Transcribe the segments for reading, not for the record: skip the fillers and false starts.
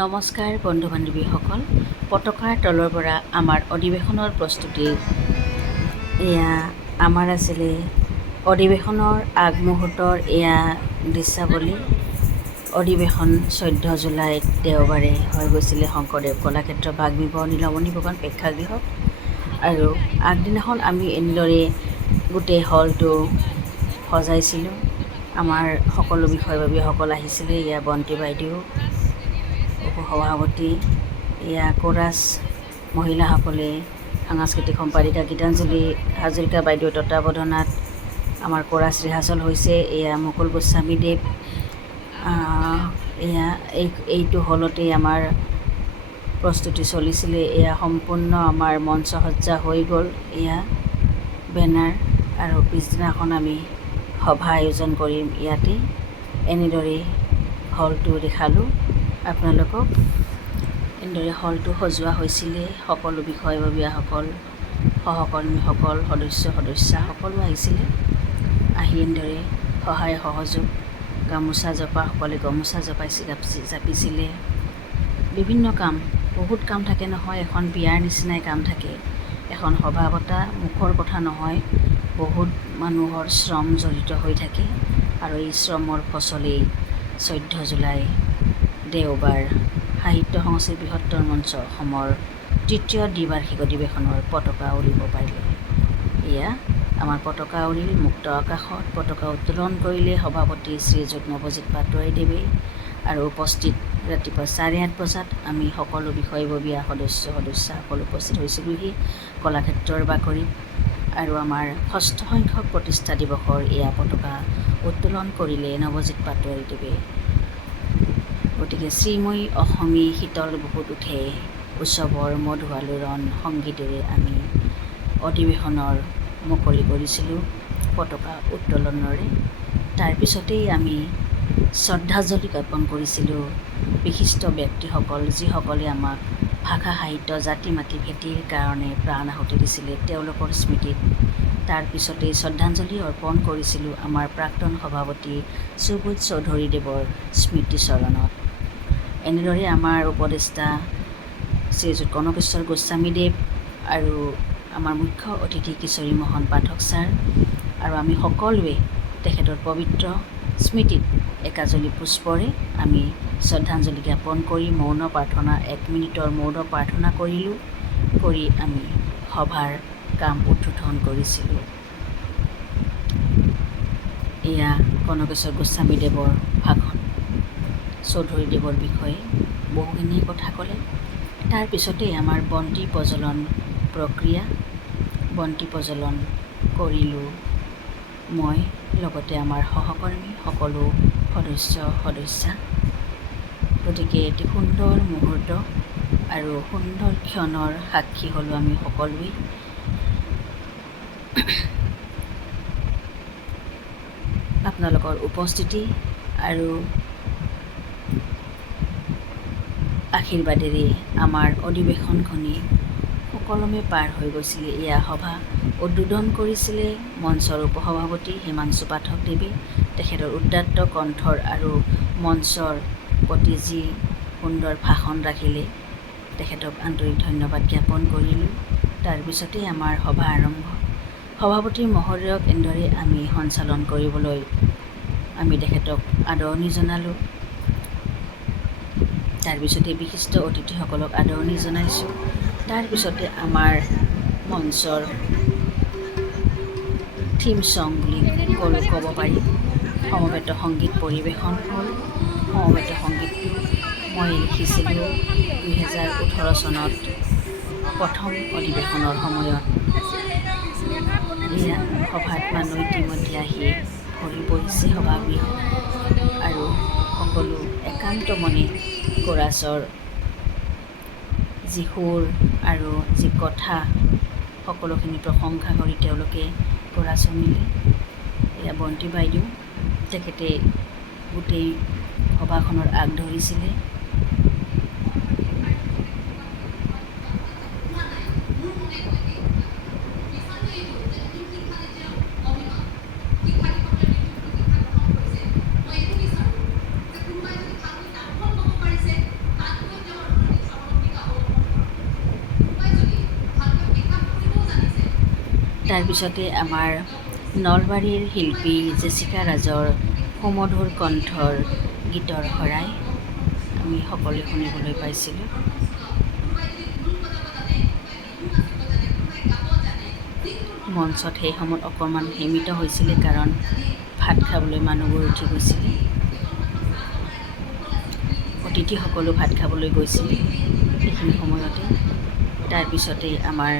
নমস্কাৰ বন্ধু বান্ধৱীসকল, পতাকাৰ তলৰ পৰা আমাৰ অধিৱেশনৰ প্ৰস্তুতি এয়া আমাৰ আছিলে। অধিৱেশনৰ আগমুহূৰ্তৰ এয়া দৃশ্যাৱলী। অধিৱেশন 14 জুলাইত দেওবাৰে হৈ গৈছিলে শংকৰদেৱ কলাক্ষেত্ৰ বাগ্মীপুৰ নীলমণি ফুকন প্ৰেক্ষাগৃহত। আৰু আগদিনাখন আমি এনেদৰে গোটেই হলটো সজাইছিলোঁ। আমাৰ সকলো বিষয়ববীয়াসকল আহিছিলে। এয়া বন্তি বাইদেউ, উপসভাপতি, এয়া কোৰাছ মহিলাসকলে, সাংস্কৃতিক সম্পাদিকা গীতাঞ্জলি হাজৰিকা বাইদেউৰ তত্বাৱধানত আমাৰ কোৰাছ ৰিহাৰ্চল হৈছে। এয়া মুকুল গোস্বামীদেৱ, এয়া এইটো হলতেই আমাৰ প্ৰস্তুতি চলিছিলে। এয়া সম্পূৰ্ণ আমাৰ মঞ্চসজ্জা হৈ গ'ল। এয়া বেনাৰ, আৰু পিছদিনাখন আমি সভা আয়োজন কৰিম ইয়াতে। এনেদৰে হলটো দেখালোঁ আপোনালোকক। এনেদৰে হলটো সজোৱা হৈছিলে। সকলো বিষয়ববীয়াসকল, সহকৰ্মীসকল, সদস্যা সকলো আহিছিলে। আহি এনেদৰে সহায় সহযোগ, গামোচা জপাসকলে গামোচা জাপিছিলে। বিভিন্ন কাম, বহুত কাম থাকে নহয়। এখন বিয়াৰ নিচিনাই কাম থাকে। এখন সভা পতা মুখৰ কথা নহয়, বহুত মানুহৰ শ্ৰম জড়িত হৈ থাকে। আৰু এই শ্ৰমৰ ফচলেই 14 জুলাই দেওবাৰ সাহিত্য সংস্কৃতি বৃহত্তৰ মঞ্চ অসমৰ তৃতীয় দ্বিবাৰ্ষিক অধিৱেশনৰ পতাকা উৰিব পাৰিলে। এয়া আমাৰ পতাকা উৰিল মুক্ত আকাশত। পতাকা উত্তোলন কৰিলে সভাপতি শ্ৰীযুত নৱজিৎ পাটোৱাৰীদেৱে। আৰু উপস্থিত ৰাতিপুৱা 8:30 বজাত আমি সকলো বিষয়ববীয়া সদস্যসকল উপস্থিত হৈছিলোঁহি কলাক্ষেত্ৰৰ বাকৰিত। আৰু আমাৰ 6ষ্ঠ সংখ্যক প্ৰতিষ্ঠা দিৱসৰ এয়া পতাকা উত্তোলন কৰিলে নৱজিৎ পাটোৱাৰীদেৱে। গতিকে শ্ৰীময়ী অসমী শীতল বুকুত উঠে উৎসৱৰ মধু আলোড়ন সংগীতেৰে আমি অধিৱেশনৰ মুকলি কৰিছিলোঁ পতাকা উত্তোলনেৰে। তাৰপিছতেই আমি শ্ৰদ্ধাঞ্জলি জ্ঞাপন কৰিছিলোঁ বিশিষ্ট ব্যক্তিসকল, যিসকলে আমাক ভাষা সাহিত্য জাতি মাতি ভেটিৰ কাৰণে প্ৰাণ আহুতি দিছিলে, তেওঁলোকৰ স্মৃতিত। তাৰপিছতেই শ্ৰদ্ধাঞ্জলি অৰ্পণ কৰিছিলোঁ আমাৰ প্ৰাক্তন সভাপতি সুবোধ চৌধুৰীদেৱৰ স্মৃতিচৰণত। এনেদৰে আমাৰ উপদেষ্টা শ্ৰীযুত কনকেশ্বৰ গোস্বামীদেৱ আৰু আমাৰ মুখ্য অতিথি কিশোৰী মোহন পাঠক ছাৰ, আৰু আমি সকলোৱে তেখেতৰ পবিত্ৰ স্মৃতিত একাঁজলি পুষ্পৰে আমি শ্ৰদ্ধাঞ্জলি জ্ঞাপন কৰি মৌন প্ৰাৰ্থনা 1 মিনিটৰ মৌন প্ৰাৰ্থনা কৰিলোঁ। কৰি আমি সভাৰ কাম উদ্বোধন কৰিছিলোঁ। এয়া কনকেশ্বৰ গোস্বামীদেৱৰ ভাষণ। চৌধুৰীদেৱৰ বিষয়ে বহুখিনি কথা ক'লে। তাৰপিছতেই আমাৰ বন্তি প্ৰজ্বলন প্ৰক্ৰিয়া। বন্তি প্ৰজ্বলন কৰিলোঁ মই, লগতে আমাৰ সহকৰ্মী সকলো সদস্যা। গতিকে এটি সুন্দৰ মুহূৰ্ত আৰু সুন্দৰ ক্ষণৰ সাক্ষী হ'লোঁ আমি সকলোৱে। আপোনালোকৰ উপস্থিতি আৰু আশীৰ্বাদেৰে আমাৰ অধিৱেশনখনি সুকলমে পাৰ হৈ গৈছিলে। এয়া সভা উদ্বোধন কৰিছিলে মঞ্চৰ উপসভাপতি হিমাংশু পাঠকদেৱে। তেখেতৰ উদাত্ত কণ্ঠৰ আৰু মঞ্চৰ প্ৰতি যি সুন্দৰ ভাষণ ৰাখিলে, তেখেতক আন্তৰিক ধন্যবাদ জ্ঞাপন কৰিলোঁ। তাৰপিছতেই আমাৰ সভা আৰম্ভ। সভাপতি মহোদয়ক এনেদৰে আমি সঞ্চালন কৰিবলৈ আমি তেখেতক আদৰণি জনালোঁ। তাৰপিছতে বিশিষ্ট অতিথিসকলক আদৰণি জনাইছোঁ। তাৰপিছতে আমাৰ মঞ্চৰ থিম চং বুলি ক'ব পাৰি সমবেত সংগীত পৰিৱেশন হ'ল। সমবেত সংগীতটো মই লিখিছিলোঁ 2018 চনত প্ৰথম অধিৱেশনৰ সময়ত। এয়া সভাত মানুহ ইতিমধ্যে আহি ভৰি পৰিছে সভাগৃহ, আৰু সকলো একান্ত মনে কোৰাছৰ যি সুৰ আৰু যি কথা সকলোখিনি প্ৰশংসা কৰি তেওঁলোকে কোৰাছৰ মিলে। এয়া বন্তি বাইদেউ, তেখেতে গোটেই সভাখনৰ আগ ধৰিছিলে। তাৰপিছতে আমাৰ নলবাৰীৰ শিল্পী জেচিকা ৰাজৰ সুমধুৰ কণ্ঠৰ গীতৰ শৰাই আমি সকলোৱে শুনিবলৈ পাইছিলোঁ। মঞ্চত সেই সময়ত অকণমান সীমিত হৈছিলে, কাৰণ ভাত খাবলৈ মানুহবোৰ উঠি গৈছিলে, অতিথিসকলো ভাত খাবলৈ গৈছিলে সেইখিনি সময়তে। তাৰপিছতেই আমাৰ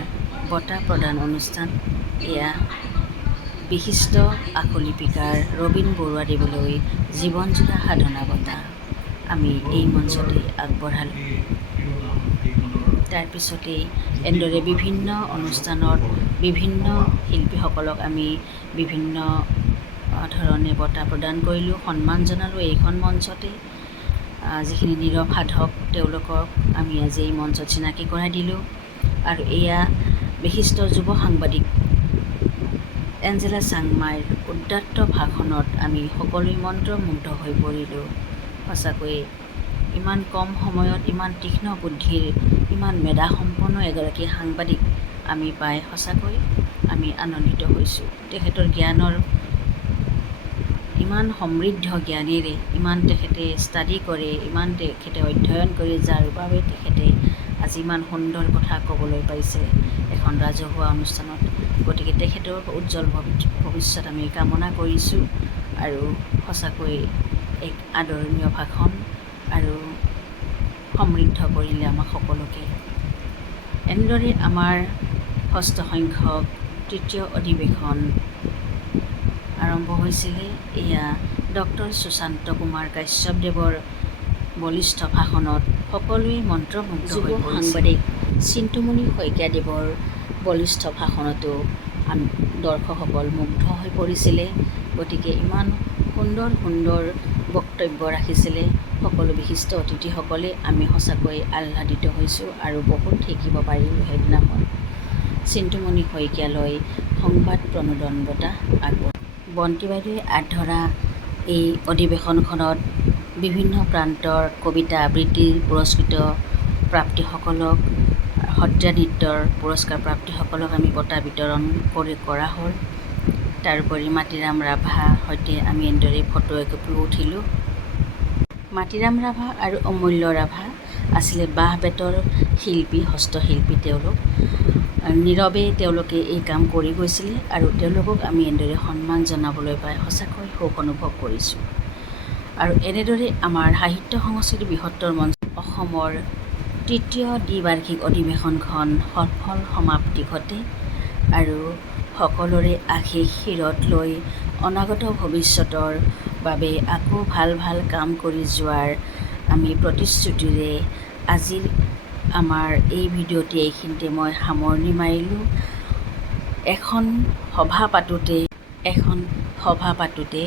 বঁটা প্ৰদান অনুষ্ঠান। এয়া বিশিষ্ট আখুলিপিকাৰ ৰবীন বৰুৱাদেৱলৈ জীৱনজোৰা সাধনা বঁটা আমি এই মঞ্চতেই আগবঢ়ালোঁ। তাৰপিছতেই এনেদৰে বিভিন্ন অনুষ্ঠানত বিভিন্ন শিল্পীসকলক আমি বিভিন্ন ধৰণে বঁটা প্ৰদান কৰিলোঁ, সন্মান জনালোঁ এইখন মঞ্চতে। যিখিনি নীৰৱ সাধক তেওঁলোকক আমি আজি এই মঞ্চত চিনাকি কৰাই দিলোঁ। আৰু এয়া বিশিষ্ট যুৱ সাংবাদিক এঞ্জেলা চাংমাইৰ উদাত্ত ভাষণত আমি সকলোৱে মন্ত্ৰমুগ্ধ হৈ পৰিলোঁ। সঁচাকৈয়ে ইমান কম সময়ত ইমান তীক্ষ্ণ বুদ্ধিৰ, ইমান মেধাসম্পন্ন এগৰাকী সাংবাদিক আমি পাই সঁচাকৈ আমি আনন্দিত হৈছোঁ। তেখেতৰ জ্ঞানৰ ইমান সমৃদ্ধ জ্ঞানেৰে ইমান তেখেতে ষ্টাডি কৰে, ইমান তেখেতে অধ্যয়ন কৰে, যাৰ বাবে তেখেতে আজি ইমান সুন্দৰ কথা ক'বলৈ পাইছে এখন ৰাজহুৱা অনুষ্ঠানত। গতিকে তেখেতৰ উজ্জ্বল ভৱিষ্যত আমি কামনা কৰিছোঁ। আৰু সঁচাকৈ এক আদৰণীয় ভাষণ আৰু সমৃদ্ধ কৰিলে আমাক সকলোকে। এনেদৰে আমাৰ ষষ্ঠ সংখ্যক তৃতীয় অধিৱেশন আৰম্ভ হৈছিলে। এয়া ডক্টৰ সুশান্ত কুমাৰ কাশ্যপদেৱৰ বলিষ্ঠ ভাষণত সকলোৱে মন্ত্ৰমুগ্ধ হৈ পৰিছিল। সাংবাদিক চিন্তুমণি শইকীয়াদেৱৰ বলিষ্ঠ ভাষণতো দৰ্শকসকল মুগ্ধ হৈ পৰিছিলে। গতিকে ইমান সুন্দৰ সুন্দৰ বক্তব্য ৰাখিছিলে সকলো বিশিষ্ট অতিথিসকলে। আমি সঁচাকৈ আহ্লাদিত হৈছোঁ আৰু বহুত শিকিব পাৰিলোঁ সেইদিনাখন। চিন্তুমণি শইকীয়ালৈ সংবাদ প্ৰণোদন বঁটা আগবঢ়ালোঁ। বন্তি বাইদেৱে আঁত ধৰা এই অধিৱেশনখনত বিভিন্ন প্ৰান্তৰ কবিতা আবৃত্তিৰ পুৰস্কৃত প্ৰাপ্তিসকলক, সত্ৰীয়া নৃত্যৰ পুৰস্কাৰ প্ৰাপ্তিসকলক আমি বঁটা বিতৰণ কৰা হ'ল। তাৰোপৰি মাটিৰাম ৰাভাৰ সৈতে আমি এনেদৰে ফটো একপিও উঠিলোঁ। মাটিৰাম ৰাভা আৰু অমূল্য ৰাভা আছিলে বাঁহ বেতৰ শিল্পী, হস্তশিল্পী। তেওঁলোক নীৰৱে তেওঁলোকে এই কাম কৰি গৈছিলে আৰু তেওঁলোকক আমি এনেদৰে সন্মান জনাবলৈ পাই সঁচাকৈ সুখ অনুভৱ কৰিছোঁ। আৰু এনেদৰে আমাৰ সাহিত্য সংস্কৃতি বৃহত্তৰ মঞ্চ অসমৰ তৃতীয় দ্বিবাৰ্ষিক অধিৱেশনখন সফল সমাপ্তি ঘটে আৰু সকলোৰে আশীষ শিৰত লৈ অনাগত ভৱিষ্যতৰ বাবে আকৌ ভাল ভাল কাম কৰি যোৱাৰ আমি প্ৰতিশ্ৰুতিৰে আজিৰ আমাৰ এই ভিডিঅ'টি এইখিনিতে মই সামৰণি মাৰিলোঁ। এখন সভা পাতোঁতে